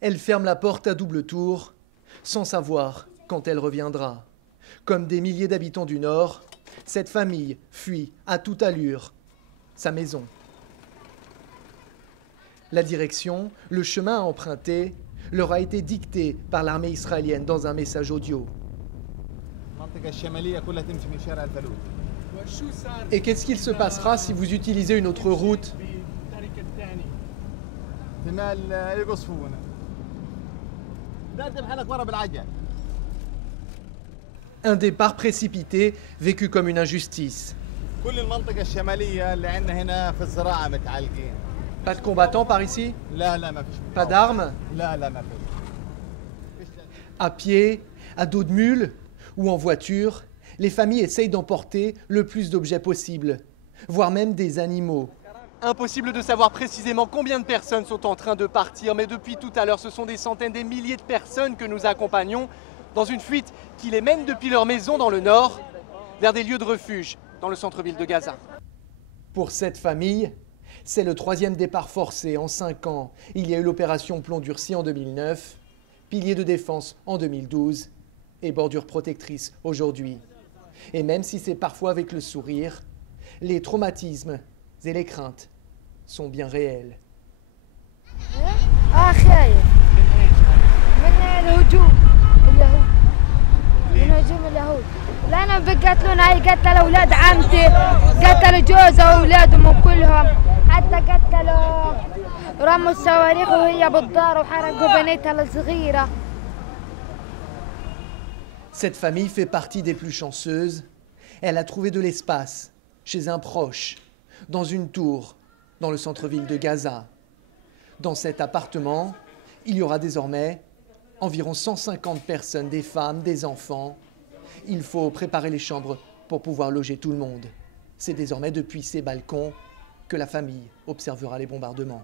Elle ferme la porte à double tour, sans savoir quand elle reviendra. Comme des milliers d'habitants du Nord, cette famille fuit à toute allure sa maison. La direction, le chemin à emprunter, leur a été dicté par l'armée israélienne dans un message audio. Et qu'est-ce qu'il se passera si vous utilisez une autre route? Un départ précipité, vécu comme une injustice. Pas de combattants par ici? Pas d'armes? À pied, à dos de mule ou en voiture, les familles essayent d'emporter le plus d'objets possible, voire même des animaux. Impossible de savoir précisément combien de personnes sont en train de partir, mais depuis tout à l'heure, ce sont des centaines, des milliers de personnes que nous accompagnons dans une fuite qui les mène depuis leur maison dans le nord vers des lieux de refuge dans le centre-ville de Gaza. Pour cette famille, c'est le 3e départ forcé en 5 ans. Il y a eu l'opération Plomb durci en 2009, pilier de défense en 2012 et bordure protectrice aujourd'hui. Et même si c'est parfois avec le sourire, les traumatismes et les craintes sont bien réels. Cette famille fait partie des plus chanceuses. Elle a trouvé de l'espace chez un proche, dans une tour, dans le centre-ville de Gaza. Dans cet appartement, il y aura désormais environ 150 personnes, des femmes, des enfants. Il faut préparer les chambres pour pouvoir loger tout le monde. C'est désormais depuis ces balcons que la famille observera les bombardements.